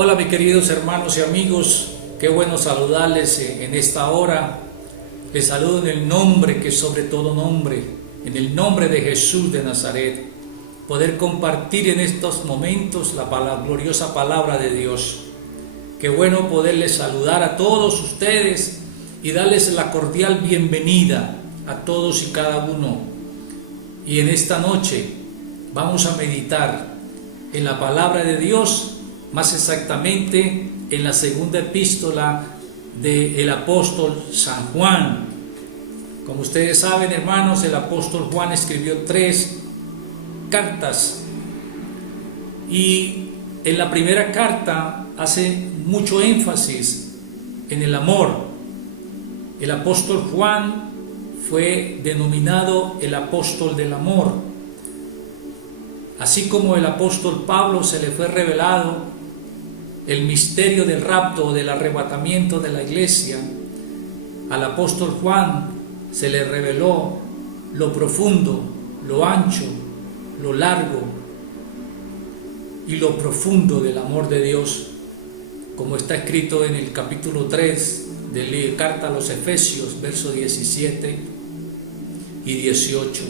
Hola mis queridos hermanos y amigos, qué bueno saludarles en esta hora. Les saludo en el nombre que es sobre todo nombre, en el nombre de Jesús de Nazaret. Poder compartir en estos momentos la gloriosa palabra de Dios. Qué bueno poderles saludar a todos ustedes y darles la cordial bienvenida a todos y cada uno. Y en esta noche vamos a meditar en la palabra de Dios, más exactamente en la segunda epístola del apóstol San Juan. Como ustedes saben, hermanos, el apóstol Juan escribió 3 cartas y en la primera carta hace mucho énfasis en el amor. El apóstol Juan fue denominado el apóstol del amor. Así como el apóstol Pablo se le fue revelado el misterio del rapto o del arrebatamiento de la iglesia, al apóstol Juan se le reveló lo profundo, lo ancho, lo largo y lo profundo del amor de Dios, como está escrito en el capítulo 3 de la carta a los Efesios, versos 17 y 18.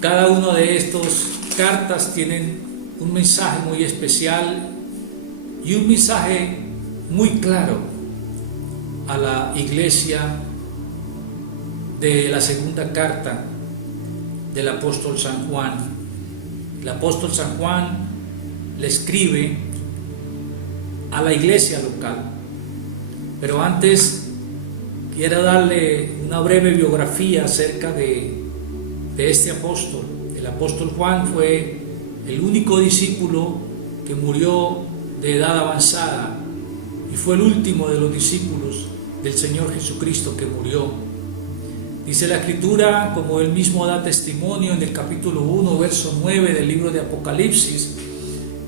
Cada una de estas cartas tienen un mensaje muy especial y un mensaje muy claro a la iglesia de la segunda carta del apóstol San Juan. El apóstol San Juan le escribe a la iglesia local, pero antes quiero darle una breve biografía acerca de este apóstol. El apóstol Juan fue el único discípulo que murió de edad avanzada y fue el último de los discípulos del Señor Jesucristo que murió. Dice la Escritura, como él mismo da testimonio en el capítulo 1, verso 9 del libro de Apocalipsis,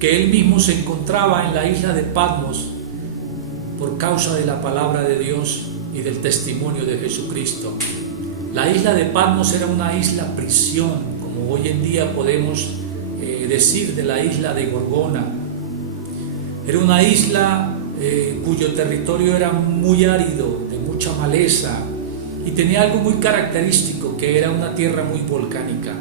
que él mismo se encontraba en la isla de Patmos por causa de la palabra de Dios y del testimonio de Jesucristo. La isla de Patmos era una isla prisión, como hoy en día podemos decir de la isla de Gorgona. Era una isla cuyo territorio era muy árido, de mucha maleza, y tenía algo muy característico, que era una tierra muy volcánica.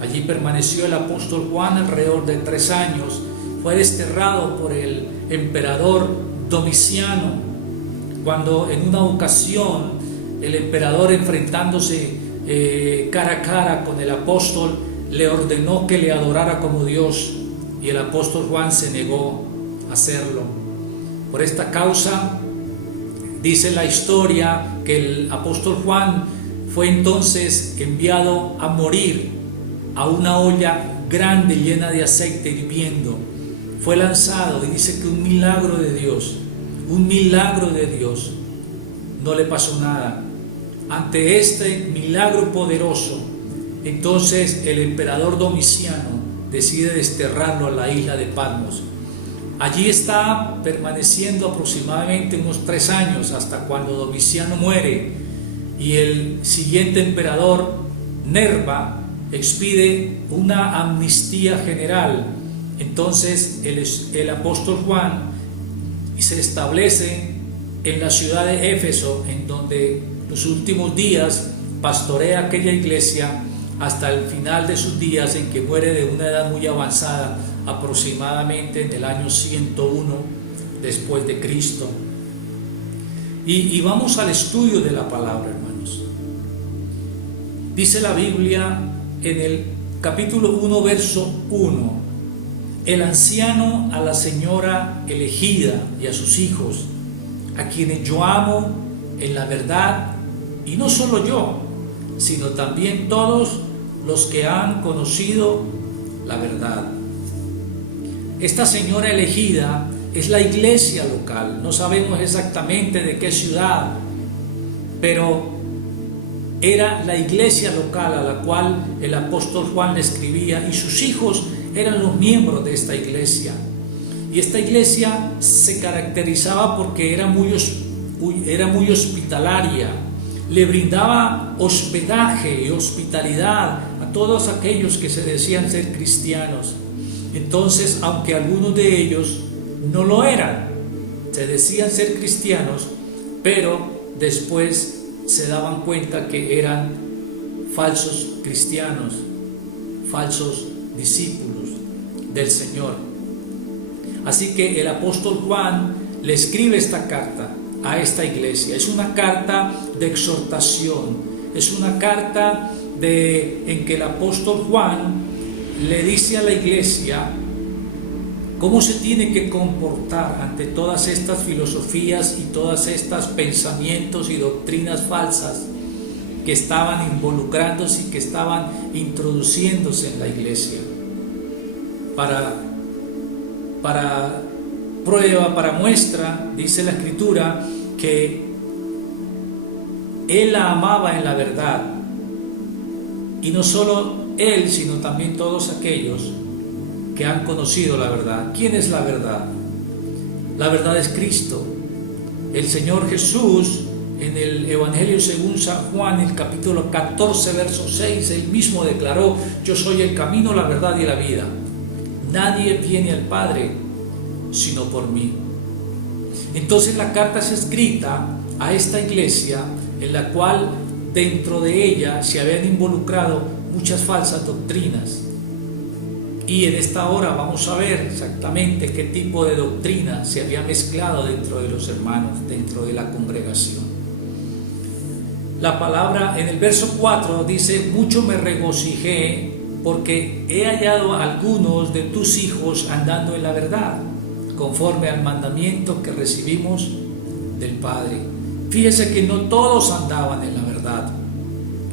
Allí permaneció el apóstol Juan alrededor de 3 años. Fue desterrado por el emperador Domiciano, cuando en una ocasión el emperador, enfrentándose cara a cara con el apóstol, le ordenó que le adorara como Dios, y el apóstol Juan se negó a hacerlo. Por esta causa, dice la historia que el apóstol Juan fue entonces enviado a morir a una olla grande llena de aceite hirviendo. Fue lanzado, y dice que un milagro de Dios, no le pasó nada. Ante este milagro poderoso, entonces el emperador Domiciano decide desterrarlo a la isla de Patmos. Allí está permaneciendo aproximadamente unos 3 años, hasta cuando Domiciano muere y el siguiente emperador, Nerva, expide una amnistía general. Entonces el apóstol Juan se establece en la ciudad de Éfeso, en donde los últimos días pastorea aquella iglesia hasta el final de sus días, en que muere de una edad muy avanzada, aproximadamente en el año 101 después de Cristo. Y vamos al estudio de la palabra, hermanos. Dice la Biblia en el capítulo 1, verso 1: el anciano a la señora elegida y a sus hijos, a quienes yo amo en la verdad, y no solo yo, sino también todos los que han conocido la verdad. Esta señora elegida es la iglesia local. No sabemos exactamente de qué ciudad, pero era la iglesia local a la cual el apóstol Juan le escribía, y sus hijos eran los miembros de esta iglesia. Y esta iglesia se caracterizaba porque era muy hospitalaria, le brindaba hospedaje y hospitalidad a todos aquellos que se decían ser cristianos. Entonces, aunque algunos de ellos no lo eran, se decían ser cristianos, pero después se daban cuenta que eran falsos cristianos, falsos discípulos del Señor. Así que el apóstol Juan le escribe esta carta a esta iglesia. Es una carta de exhortación, es una carta en que el apóstol Juan le dice a la iglesia cómo se tiene que comportar ante todas estas filosofías y todas estas pensamientos y doctrinas falsas que estaban involucrándose y que estaban introduciéndose en la iglesia. Para prueba, para muestra, dice la Escritura que él la amaba en la verdad, y no solo él, sino también todos aquellos que han conocido la verdad. ¿Quién es la verdad? La verdad es Cristo. El Señor Jesús, en el Evangelio según San Juan, el capítulo 14, verso 6, él mismo declaró: yo soy el camino, la verdad y la vida. Nadie viene al Padre sino por mí. Entonces la carta es escrita a esta iglesia, en la cual dentro de ella se habían involucrado muchas falsas doctrinas. Y en esta hora vamos a ver exactamente qué tipo de doctrina se había mezclado dentro de los hermanos, dentro de la congregación. La palabra en el verso 4 dice: mucho me regocijé porque he hallado a algunos de tus hijos andando en la verdad, conforme al mandamiento que recibimos del Padre. Fíjese que no todos andaban en la verdad.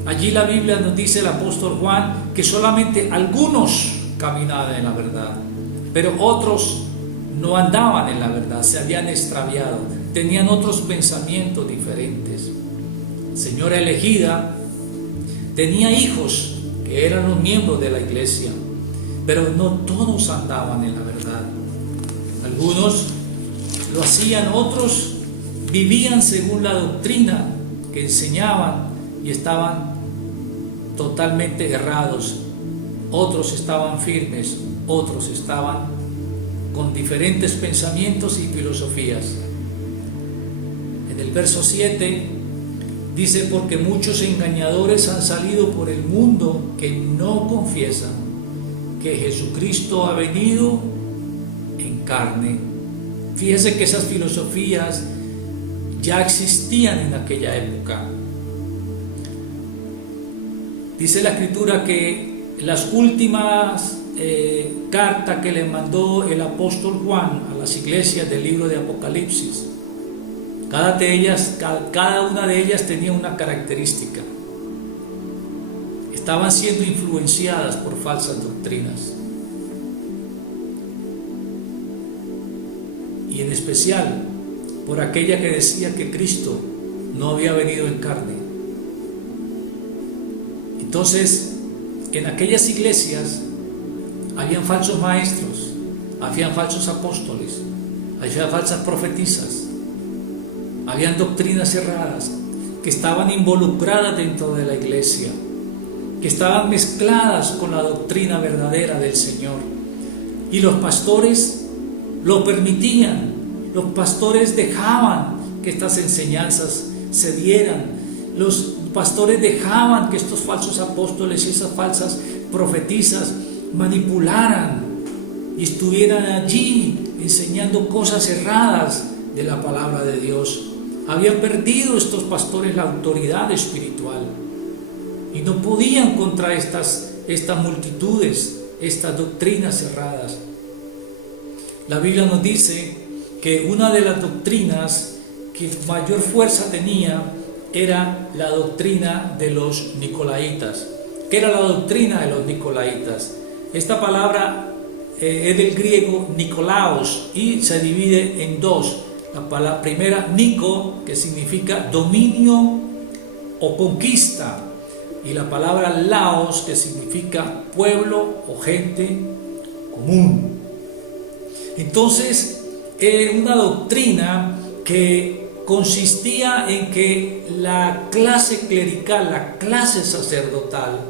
Allí la Biblia nos dice, el apóstol Juan, que solamente algunos caminaban en la verdad, pero otros no andaban en la verdad, se habían extraviado, tenían otros pensamientos diferentes. Señora elegida tenía hijos que eran los miembros de la iglesia, pero no todos andaban en la verdad. Algunos lo hacían, otros vivían según la doctrina que enseñaban y estaban totalmente errados. Otros estaban firmes, otros estaban con diferentes pensamientos y filosofías. En el verso 7 dice: porque muchos engañadores han salido por el mundo que no confiesan que Jesucristo ha venido en carne. Fíjese que esas filosofías ya existían en aquella época. Dice la Escritura que las últimas cartas que le mandó el apóstol Juan a las iglesias del libro de Apocalipsis, cada una de ellas tenía una característica. Estaban siendo influenciadas por falsas doctrinas. Y en especial por aquella que decía que Cristo no había venido en carne. Entonces, en aquellas iglesias habían falsos maestros, habían falsos apóstoles, habían falsas profetisas, habían doctrinas erradas que estaban involucradas dentro de la iglesia, que estaban mezcladas con la doctrina verdadera del Señor. Y los pastores lo permitían, los pastores dejaban que estas enseñanzas se dieran, los pastores dejaban que estos falsos apóstoles y esas falsas profetisas manipularan y estuvieran allí enseñando cosas erradas de la palabra de Dios. Habían perdido estos pastores la autoridad espiritual y no podían contra estas multitudes, estas doctrinas erradas. La Biblia nos dice que una de las doctrinas que mayor fuerza tenía era la doctrina de los nicolaítas. ¿Qué era la doctrina de los nicolaítas? Esta palabra es del griego nikolaos y se divide en dos. La primera, Nico, que significa dominio o conquista, y la palabra laos, que significa pueblo o gente común. Entonces, una doctrina que consistía en que la clase clerical, la clase sacerdotal,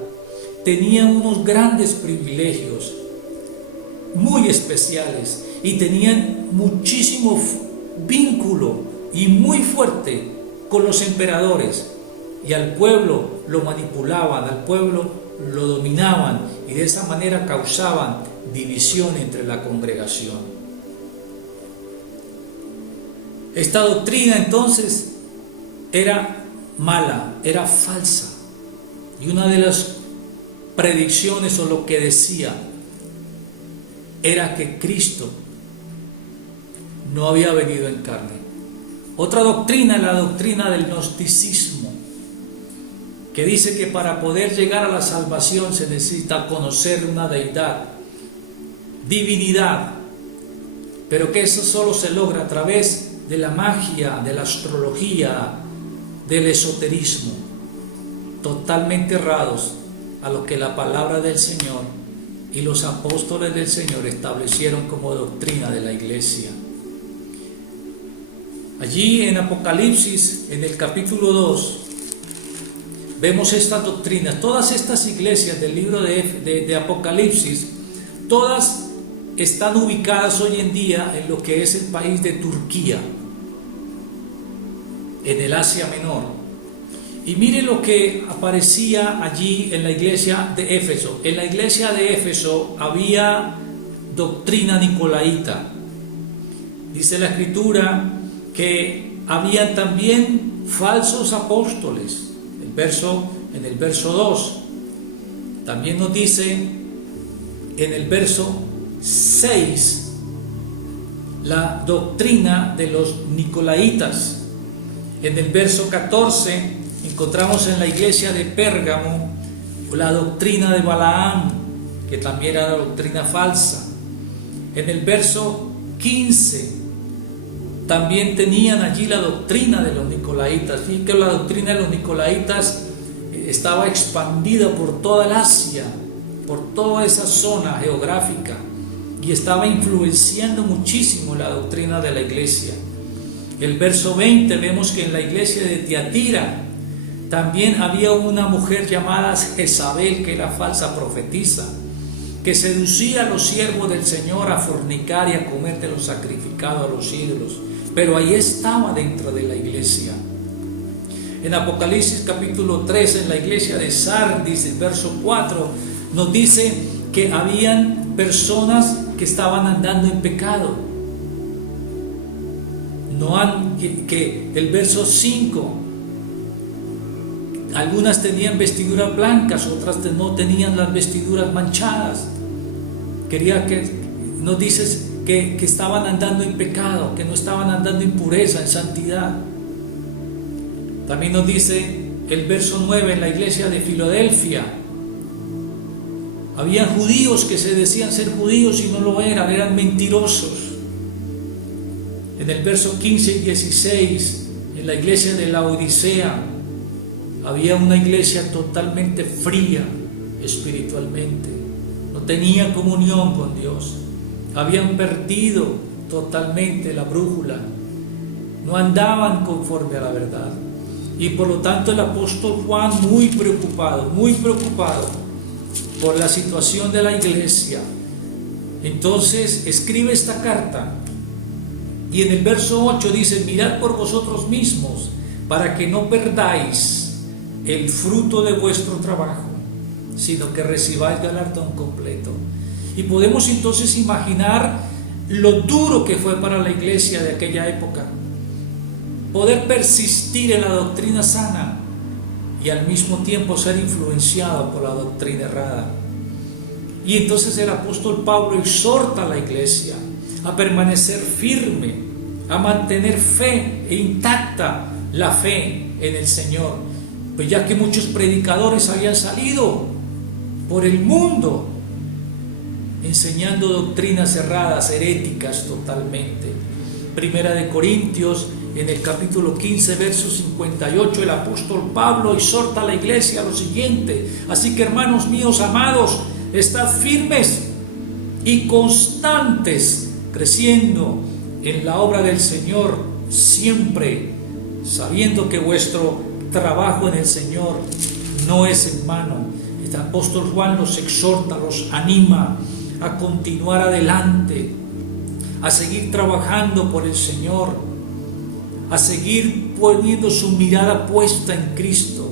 tenía unos grandes privilegios. muy especiales y tenían muchísimo vínculo y muy fuerte con los emperadores, y al pueblo lo manipulaban, al pueblo lo dominaban, y de esa manera causaban división entre la congregación. Esta doctrina entonces era mala, era falsa, y una de las predicciones, o lo que decía, era que Cristo no había venido en carne. Otra doctrina es la doctrina del gnosticismo, que dice que para poder llegar a la salvación se necesita conocer una deidad, divinidad, pero que eso solo se logra a través de la magia, de la astrología, del esoterismo, totalmente errados a lo que la palabra del Señor y los apóstoles del Señor establecieron como doctrina de la iglesia. Allí en Apocalipsis, en el capítulo 2, vemos estas doctrinas. Todas estas iglesias del libro de Apocalipsis, todas están ubicadas hoy en día en lo que es el país de Turquía, en el Asia Menor. Y mire lo que aparecía allí en la iglesia de Éfeso. En la iglesia de Éfeso había doctrina nicolaíta. Dice la Escritura que había también falsos apóstoles. En el verso 2. También nos dice en el verso 6 la doctrina de los nicolaítas. En el verso 14 encontramos en la iglesia de Pérgamo la doctrina de Balaam, que también era la doctrina falsa. En el verso 15 también tenían allí la doctrina de los nicolaítas. Fíjense que la doctrina de los nicolaítas estaba expandida por toda el Asia, por toda esa zona geográfica, y estaba influenciando muchísimo la doctrina de la iglesia. El verso 20 vemos que en la iglesia de Tiatira también había una mujer llamada Jezabel, que era falsa profetisa, que seducía a los siervos del Señor a fornicar y a comer de lo sacrificado a los ídolos. Pero ahí estaba dentro de la iglesia. En Apocalipsis capítulo 3, en la iglesia de Sardis, el verso 4, nos dice que habían personas que estaban andando en pecado. Que el verso 5, algunas tenían vestiduras blancas, otras no tenían las vestiduras manchadas. Nos dices que estaban andando en pecado, que no estaban andando en pureza, en santidad. También nos dice el verso 9 en la iglesia de Filadelfia. Había judíos que se decían ser judíos y no lo eran mentirosos. En el verso 15 y 16, en la iglesia de la Odisea, había una iglesia totalmente fría espiritualmente. No tenía comunión con Dios. Habían perdido totalmente la brújula. No andaban conforme a la verdad. Y por lo tanto el apóstol Juan, muy preocupado por la situación de la iglesia, entonces escribe esta carta. Y en el verso 8 dice: mirad por vosotros mismos, para que no perdáis el fruto de vuestro trabajo, sino que recibáis galardón completo. Y podemos entonces imaginar lo duro que fue para la iglesia de aquella época poder persistir en la doctrina sana y al mismo tiempo ser influenciado por la doctrina errada. Y entonces el apóstol Pablo exhorta a la iglesia a permanecer firme, a mantener fe e intacta la fe en el Señor, pues ya que muchos predicadores habían salido por el mundo enseñando doctrinas erradas, heréticas totalmente. Primera de Corintios, en el capítulo 15, verso 58, el apóstol Pablo exhorta a la iglesia a lo siguiente: así que, hermanos míos amados, estad firmes y constantes, creciendo en la obra del Señor, siempre sabiendo que vuestro trabajo en el Señor no es en vano. El apóstol Juan los exhorta, los anima a continuar adelante, a seguir trabajando por el Señor, a seguir poniendo su mirada puesta en Cristo.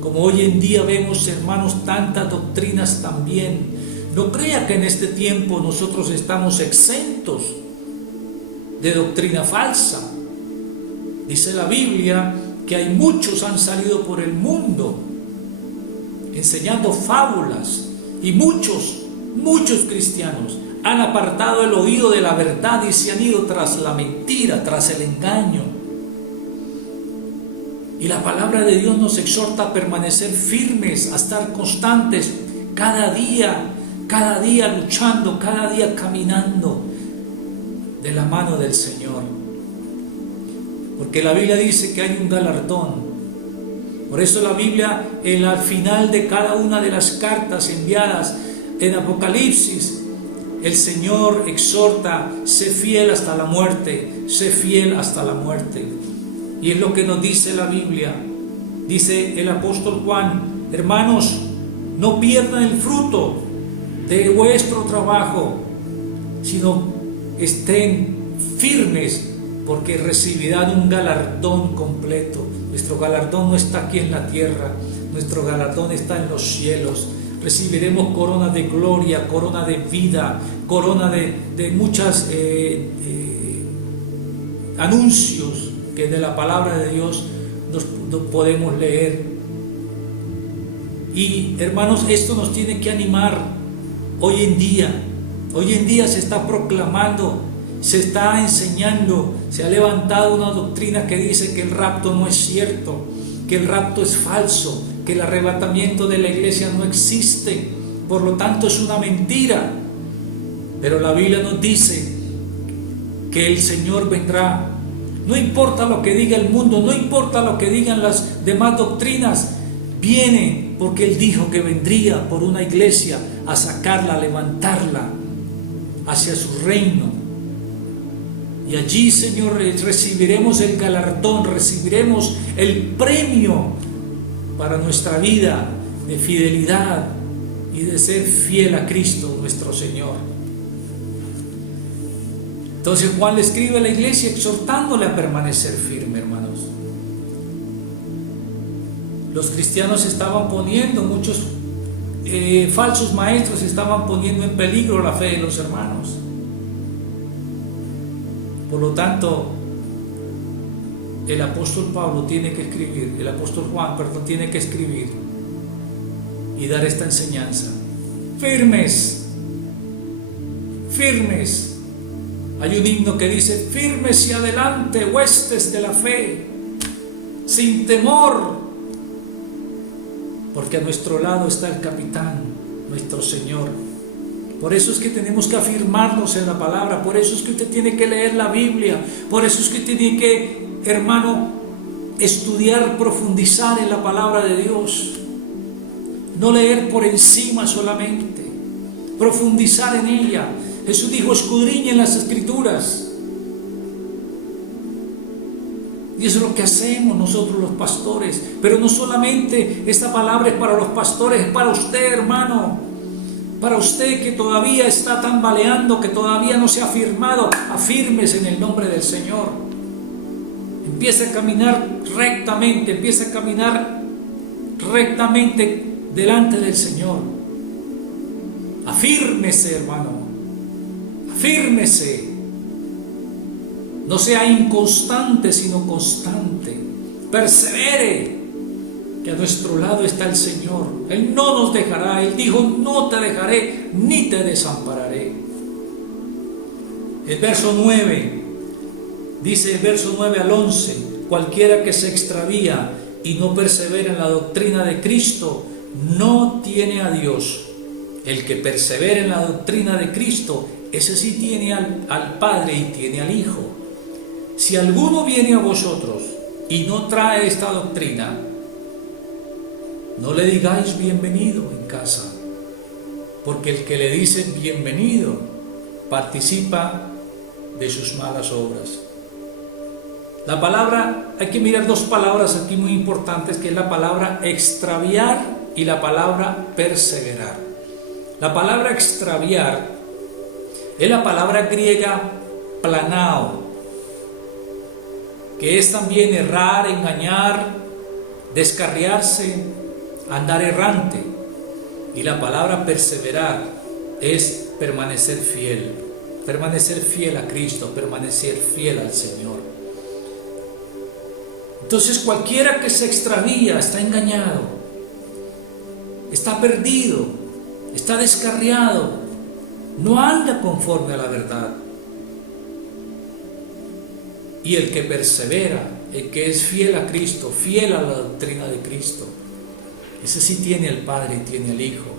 Como hoy en día vemos, hermanos, tantas doctrinas también. No crea que en este tiempo nosotros estamos exentos de doctrina falsa. Dice la Biblia que hay muchos han salido por el mundo enseñando fábulas, y muchos cristianos han apartado el oído de la verdad y se han ido tras la mentira, tras el engaño. Y la palabra de Dios nos exhorta a permanecer firmes, a estar constantes, cada día luchando, cada día caminando de la mano del Señor. Porque la Biblia dice que hay un galardón. Por eso la Biblia, al final de cada una de las cartas enviadas en Apocalipsis, el Señor exhorta: sé fiel hasta la muerte, sé fiel hasta la muerte. Y es lo que nos dice la Biblia. Dice el apóstol Juan: hermanos, no pierdan el fruto de vuestro trabajo, sino estén firmes, porque recibirán un galardón completo. Nuestro galardón no está aquí en la tierra, nuestro galardón está en los cielos. Recibiremos corona de gloria, corona de vida, corona de muchas anuncios que de la palabra de Dios nos podemos leer. Y hermanos, esto nos tiene que animar hoy en día. Hoy en día se está proclamando, se está enseñando, se ha levantado una doctrina que dice que el rapto no es cierto, que el rapto es falso, que el arrebatamiento de la iglesia no existe, por lo tanto es una mentira. Pero la Biblia nos dice que el Señor vendrá. No importa lo que diga el mundo, no importa lo que digan las demás doctrinas, viene porque Él dijo que vendría por una iglesia a sacarla, a levantarla hacia su reino. Y allí, Señor, recibiremos el galardón, recibiremos el premio para nuestra vida de fidelidad y de ser fiel a Cristo nuestro Señor. Entonces Juan le escribe a la iglesia exhortándole a permanecer firme, hermanos. Los cristianos estaban poniendo, muchos falsos maestros estaban poniendo en peligro la fe de los hermanos. Por lo tanto, el apóstol Juan tiene que escribir y dar esta enseñanza. Firmes, firmes. Hay un himno que dice: firmes y adelante, huestes de la fe, sin temor, porque a nuestro lado está el capitán, nuestro Señor. Por eso es que tenemos que afirmarnos en la palabra, por eso es que usted tiene que leer la Biblia, por eso es que tiene que, hermano, estudiar, profundizar en la palabra de Dios. No leer por encima solamente, profundizar en ella. Jesús dijo: escudriñen las Escrituras. Y eso es lo que hacemos nosotros los pastores. Pero no solamente esta palabra es para los pastores, es para usted, hermano. Para usted que todavía está tambaleando, que todavía no se ha afirmado, afírmese en el nombre del Señor. Empiece a caminar rectamente, delante del Señor. Afírmese, hermano. Afírmese. No sea inconstante, sino constante. Persevere, que a nuestro lado está el Señor. Él no nos dejará. Él dijo: no te dejaré ni te desampararé. El verso 9 dice, el verso 9 al 11: cualquiera que se extravía y no persevera en la doctrina de Cristo no tiene a Dios. El que persevera en la doctrina de Cristo, ese sí tiene al Padre y tiene al Hijo. Si alguno viene a vosotros y no trae esta doctrina, no le digáis bienvenido en casa, porque el que le dice bienvenido participa de sus malas obras. La palabra, hay que mirar dos palabras aquí muy importantes, que es la palabra extraviar y la palabra perseverar. La palabra extraviar es la palabra griega planao, que es también errar, engañar, descarriarse, andar errante. Y la palabra perseverar es permanecer fiel a Cristo, permanecer fiel al Señor. Entonces cualquiera que se extravía está engañado, está perdido, está descarriado, no anda conforme a la verdad. Y el que persevera, el que es fiel a Cristo, fiel a la doctrina de Cristo, ese sí tiene al Padre y tiene al Hijo.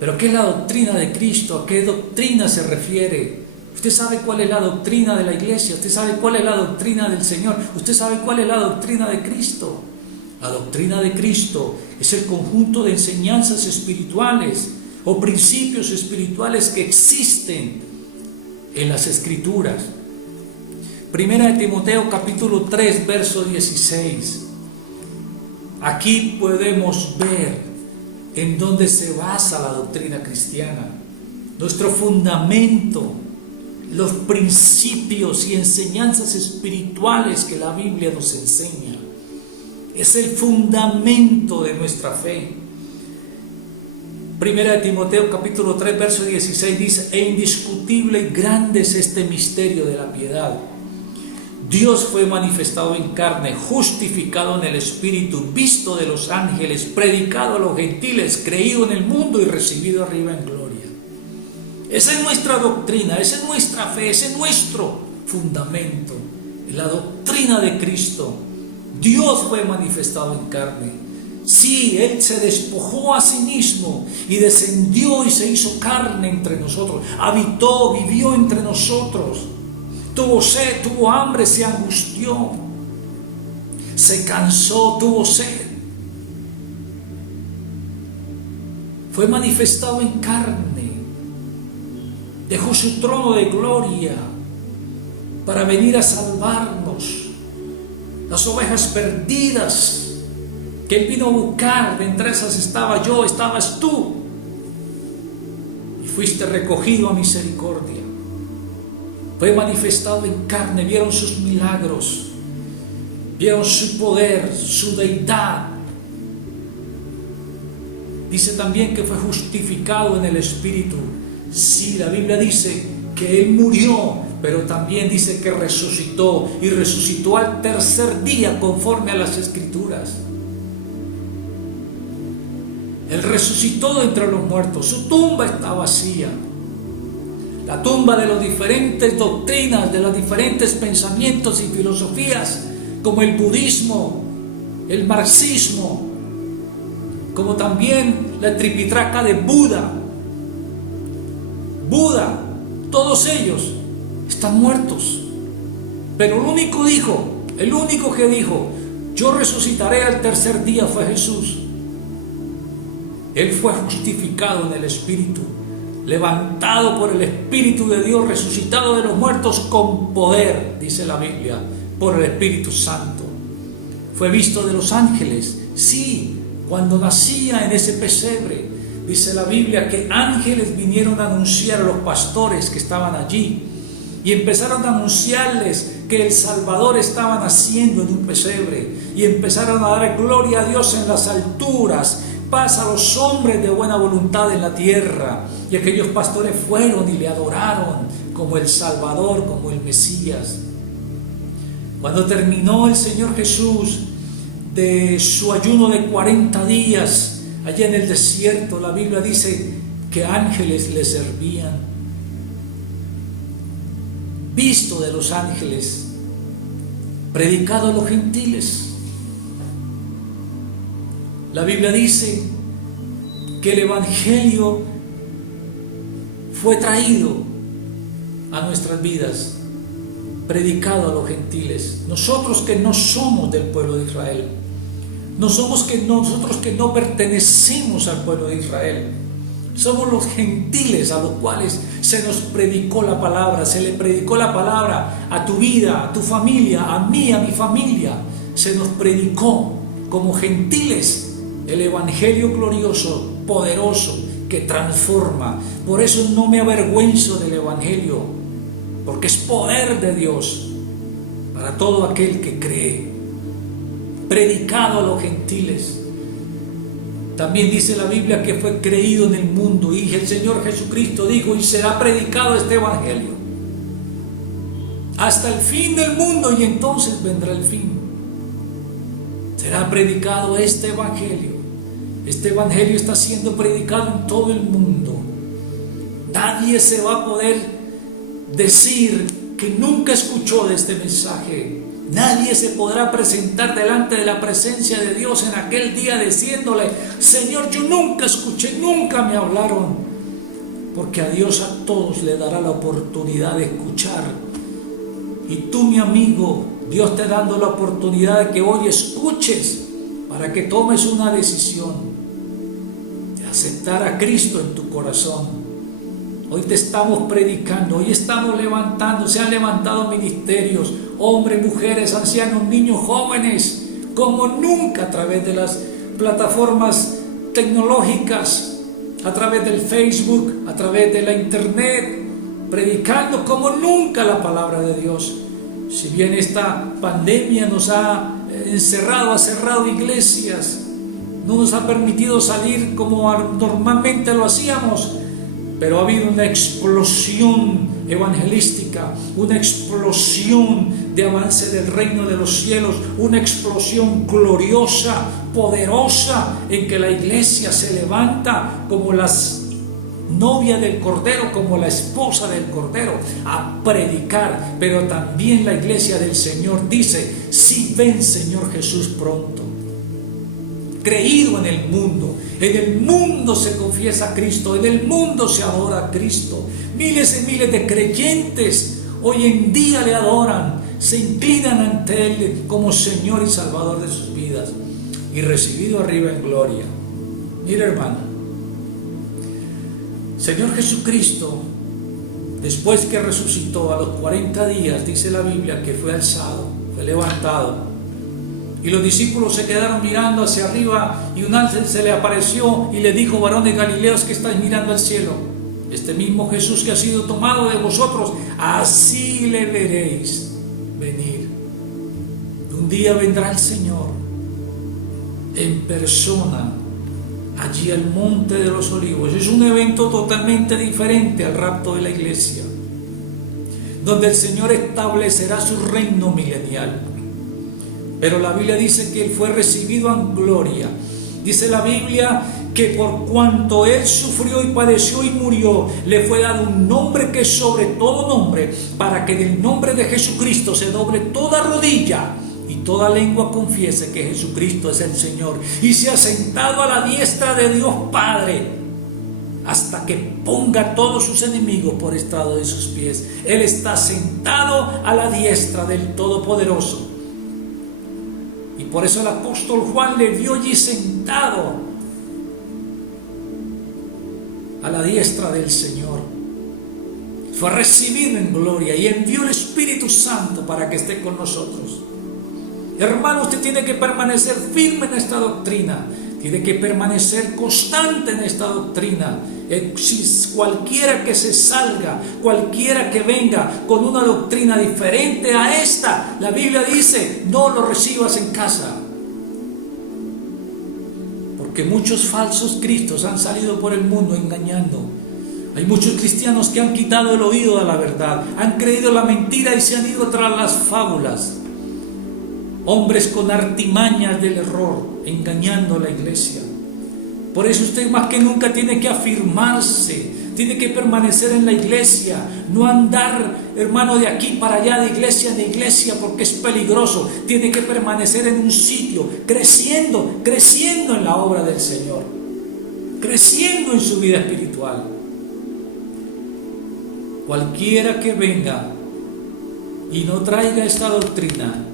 Pero ¿qué es la doctrina de Cristo? ¿A qué doctrina se refiere? Usted sabe cuál es la doctrina de la iglesia, usted sabe cuál es la doctrina del Señor, usted sabe cuál es la doctrina de Cristo. La doctrina de Cristo es el conjunto de enseñanzas espirituales o principios espirituales que existen en las Escrituras. Primera de Timoteo capítulo 3, verso 16. Aquí podemos ver en dónde se basa la doctrina cristiana. Nuestro fundamento, los principios y enseñanzas espirituales que la Biblia nos enseña. Es el fundamento de nuestra fe. Primera de Timoteo capítulo 3, verso 16 dice: e indiscutible y grande es este misterio de la piedad. Dios fue manifestado en carne, justificado en el Espíritu, visto de los ángeles, predicado a los gentiles, creído en el mundo y recibido arriba en gloria. Esa es nuestra doctrina, esa es nuestra fe, ese es nuestro fundamento, la doctrina de Cristo. Dios fue manifestado en carne. Sí, Él se despojó a sí mismo y descendió y se hizo carne entre nosotros, habitó, vivió entre nosotros. Tuvo sed, tuvo hambre, se angustió, se cansó, tuvo sed. Fue manifestado en carne, dejó su trono de gloria para venir a salvarnos, las ovejas perdidas que Él vino a buscar. De entre esas estaba yo, estabas tú, y fuiste recogido a misericordia. Fue manifestado en carne, vieron sus milagros, vieron su poder, su deidad. Dice también que fue justificado en el Espíritu. Sí, la Biblia dice que Él murió, pero también dice que resucitó, y resucitó al tercer día conforme a las Escrituras. Él resucitó de entre los muertos, su tumba está vacía. La tumba de las diferentes doctrinas, de los diferentes pensamientos y filosofías, como el budismo, el marxismo, como también la tripitraca de Buda, todos ellos están muertos. Pero el único que dijo, yo resucitaré al tercer día, fue Jesús. Él fue justificado en el Espíritu, levantado por el Espíritu de Dios, resucitado de los muertos con poder, dice la Biblia, por el Espíritu Santo. Fue visto de los ángeles, sí, cuando nacía en ese pesebre. Dice la Biblia que ángeles vinieron a anunciar a los pastores que estaban allí, y empezaron a anunciarles que el Salvador estaba naciendo en un pesebre, y empezaron a dar gloria a Dios en las alturas, paz a los hombres de buena voluntad en la tierra. Y aquellos pastores fueron y le adoraron como el Salvador, como el Mesías. Cuando terminó el Señor Jesús de su ayuno de 40 días allá en el desierto, la Biblia dice que ángeles le servían, visto de los ángeles, predicado a los gentiles. La Biblia dice que el Evangelio fue traído a nuestras vidas, predicado a los gentiles. Nosotros que no somos del pueblo de Israel, nosotros que no pertenecemos al pueblo de Israel, somos los gentiles a los cuales se nos predicó la palabra. Se le predicó la palabra a tu vida, a tu familia, a mí, a mi familia. Se nos predicó como gentiles el Evangelio glorioso, poderoso, que transforma. Por eso no me avergüenzo del Evangelio, porque es poder de Dios para todo aquel que cree, predicado a los gentiles. También dice la Biblia que fue creído en el mundo, y el Señor Jesucristo dijo: y será predicado este Evangelio hasta el fin del mundo, y entonces vendrá el fin. Será predicado este Evangelio. Este Evangelio está siendo predicado en todo el mundo. Nadie se va a poder decir que nunca escuchó de este mensaje. Nadie se podrá presentar delante de la presencia de Dios en aquel día diciéndole: Señor, yo nunca escuché, nunca me hablaron. Porque a Dios a todos le dará la oportunidad de escuchar. Y tú, mi amigo, Dios te dando la oportunidad de que hoy escuches para que tomes una decisión de aceptar a Cristo en tu corazón. Hoy te estamos predicando, hoy estamos levantando, se han levantado ministerios, hombres, mujeres, ancianos, niños, jóvenes, como nunca, a través de las plataformas tecnológicas, a través del Facebook, a través de la internet, predicando como nunca la palabra de Dios. Si bien esta pandemia nos ha encerrado, ha cerrado iglesias, no nos ha permitido salir como normalmente lo hacíamos, pero ha habido una explosión evangelística, una explosión de avance del reino de los cielos, una explosión gloriosa, poderosa, en que la iglesia se levanta como las novia del Cordero, como la esposa del Cordero, a predicar. Pero también la iglesia del Señor dice: sí, ven Señor Jesús pronto. Creído en el mundo se confiesa a Cristo, en el mundo se adora a Cristo. Miles y miles de creyentes hoy en día le adoran, se inclinan ante Él como Señor y Salvador de sus vidas, y recibido arriba en gloria. Mira, hermano, Señor Jesucristo, después que resucitó a los 40 días, dice la Biblia que fue alzado, fue levantado, y los discípulos se quedaron mirando hacia arriba, y un ángel se le apareció y le dijo: varones galileos, que estáis mirando al cielo, este mismo Jesús que ha sido tomado de vosotros, así le veréis venir. Un día vendrá el Señor en persona allí al monte de los olivos. Es un evento totalmente diferente al rapto de la iglesia, donde el Señor establecerá su reino milenial. Pero la Biblia dice que Él fue recibido en gloria. Dice la Biblia que por cuanto Él sufrió y padeció y murió, le fue dado un nombre que es sobre todo nombre, para que en el nombre de Jesucristo se doble toda rodilla y toda lengua confiese que Jesucristo es el Señor, y se ha sentado a la diestra de Dios Padre, hasta que ponga a todos sus enemigos por estrado de sus pies. Él está sentado a la diestra del Todopoderoso. Y por eso el apóstol Juan le vio allí sentado a la diestra del Señor. Fue recibido en gloria y envió el Espíritu Santo para que esté con nosotros. Hermano, usted tiene que permanecer firme en esta doctrina, tiene que permanecer constante en esta doctrina. Si cualquiera que se salga, cualquiera que venga con una doctrina diferente a esta, la Biblia dice: no lo recibas en casa. Porque muchos falsos cristos han salido por el mundo engañando. Hay muchos cristianos que han quitado el oído a la verdad, han creído la mentira y se han ido tras las fábulas. Hombres con artimañas del error, engañando a la iglesia. Por eso usted más que nunca tiene que afirmarse, tiene que permanecer en la iglesia, no andar, hermano, de aquí para allá, de iglesia en iglesia, porque es peligroso. Tiene que permanecer en un sitio, creciendo en la obra del Señor, creciendo en su vida espiritual. Cualquiera que venga y no traiga esta doctrina,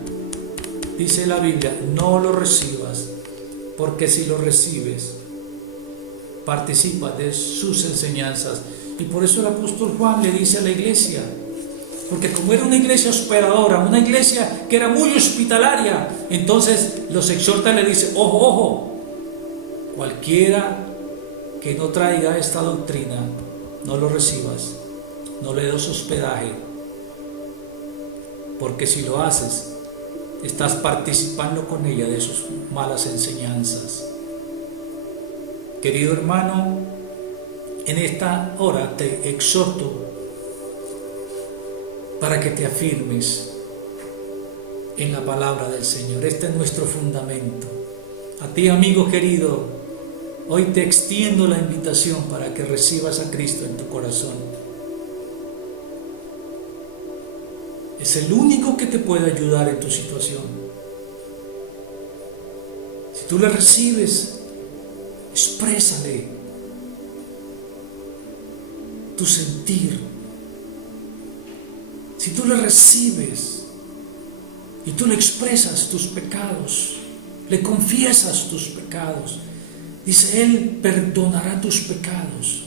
dice la Biblia, no lo recibas, porque si lo recibes, participa de sus enseñanzas. Y por eso el apóstol Juan le dice a la iglesia, porque como era una iglesia hospedadora, una iglesia que era muy hospitalaria, entonces los exhorta y le dice: ojo, ojo, cualquiera que no traiga esta doctrina, no lo recibas, no le des hospedaje, porque si lo haces, estás participando con ella de sus malas enseñanzas. Querido hermano, en esta hora te exhorto para que te afirmes en la palabra del Señor. Este es nuestro fundamento. A ti, amigo querido, hoy te extiendo la invitación para que recibas a Cristo en tu corazón. Es el único que te puede ayudar en tu situación. Si tú le recibes, exprésale tu sentir. Si tú le recibes y tú le expresas tus pecados, le confiesas tus pecados, dice, Él perdonará tus pecados,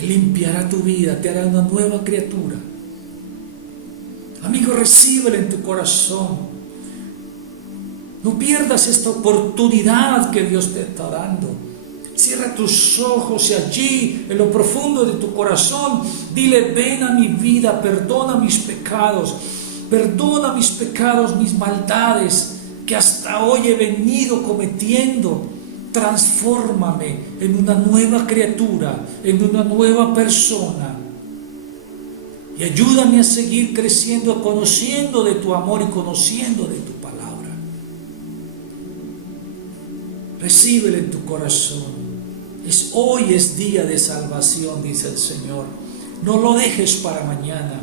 Él limpiará tu vida, te hará una nueva criatura. Amigo, recíbelo en tu corazón. No pierdas esta oportunidad que Dios te está dando. Cierra tus ojos y allí, en lo profundo de tu corazón, dile, ven a mi vida, perdona mis pecados, mis maldades que hasta hoy he venido cometiendo. Transfórmame en una nueva criatura, en una nueva persona. Y ayúdame a seguir creciendo, conociendo de tu amor y conociendo de tu palabra. Recíbelo en tu corazón. Hoy es día de salvación, dice el Señor. No lo dejes para mañana.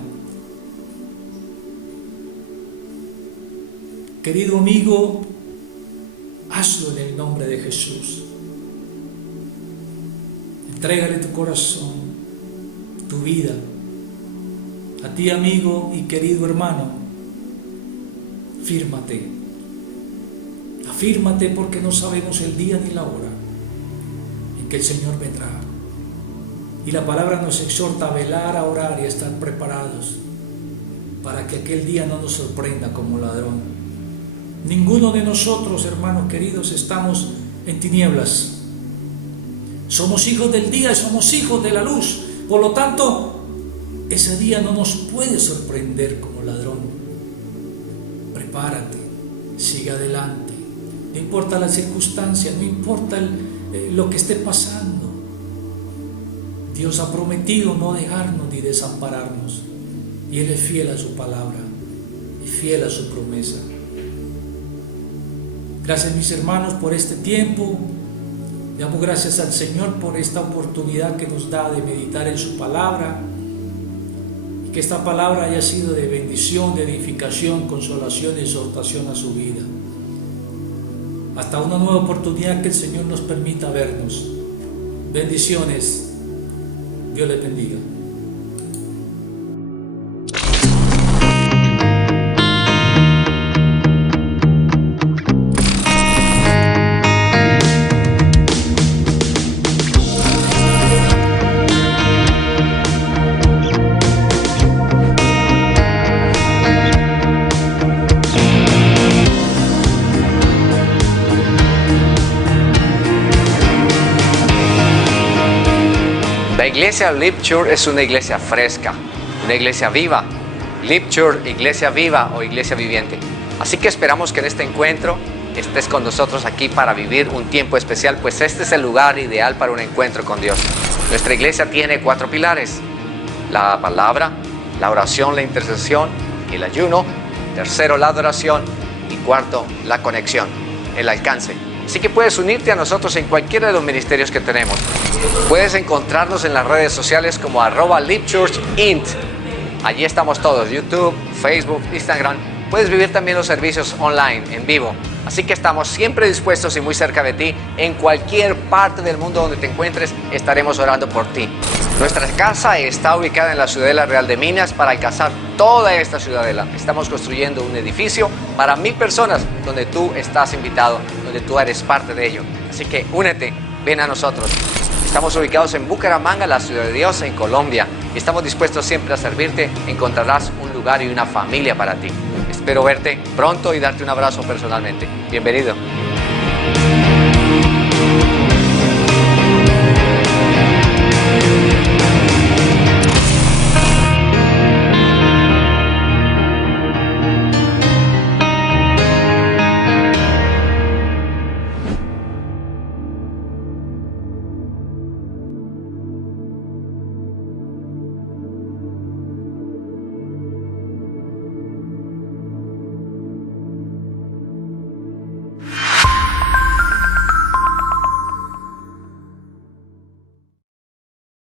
Querido amigo, hazlo en el nombre de Jesús. Entrégale tu corazón, tu vida. A ti, amigo y querido hermano, fírmate. Afírmate, porque no sabemos el día ni la hora en que el Señor vendrá. Y la palabra nos exhorta a velar, a orar y a estar preparados para que aquel día no nos sorprenda como ladrón. Ninguno de nosotros, hermanos queridos, estamos en tinieblas. Somos hijos del día, somos hijos de la luz. Por lo tanto, ese día no nos puede sorprender como ladrón. Prepárate, sigue adelante. No importa las circunstancias, no importa lo que esté pasando. Dios ha prometido no dejarnos ni desampararnos. Y Él es fiel a su palabra y fiel a su promesa. Gracias, mis hermanos, por este tiempo. Damos gracias al Señor por esta oportunidad que nos da de meditar en su palabra. Que esta palabra haya sido de bendición, de edificación, consolación y exhortación a su vida. Hasta una nueva oportunidad que el Señor nos permita vernos. Bendiciones. Dios les bendiga. La iglesia Live Church es una iglesia fresca, una iglesia viva. Live Church, iglesia viva o iglesia viviente. Así que esperamos que en este encuentro estés con nosotros aquí para vivir un tiempo especial, pues este es el lugar ideal para un encuentro con Dios. Nuestra iglesia tiene 4 pilares: la palabra, la oración, la intercesión y el ayuno. Tercero, la adoración. Y cuarto, la conexión, el alcance. Así que puedes unirte a nosotros en cualquiera de los ministerios que tenemos. Puedes encontrarnos en las redes sociales como @LiveChurchInt. Allí estamos todos: YouTube, Facebook, Instagram. Puedes vivir también los servicios online, en vivo. Así que estamos siempre dispuestos y muy cerca de ti. En cualquier parte del mundo donde te encuentres, estaremos orando por ti. Nuestra casa está ubicada en la Ciudadela Real de Minas. Para alcanzar toda esta ciudadela, estamos construyendo un edificio para 1000 personas, donde tú estás invitado, donde tú eres parte de ello. Así que únete, ven a nosotros. Estamos ubicados en Bucaramanga, la ciudad de Dios, en Colombia. Y estamos dispuestos siempre a servirte. Encontrarás un lugar y una familia para ti. Espero verte pronto y darte un abrazo personalmente. Bienvenido.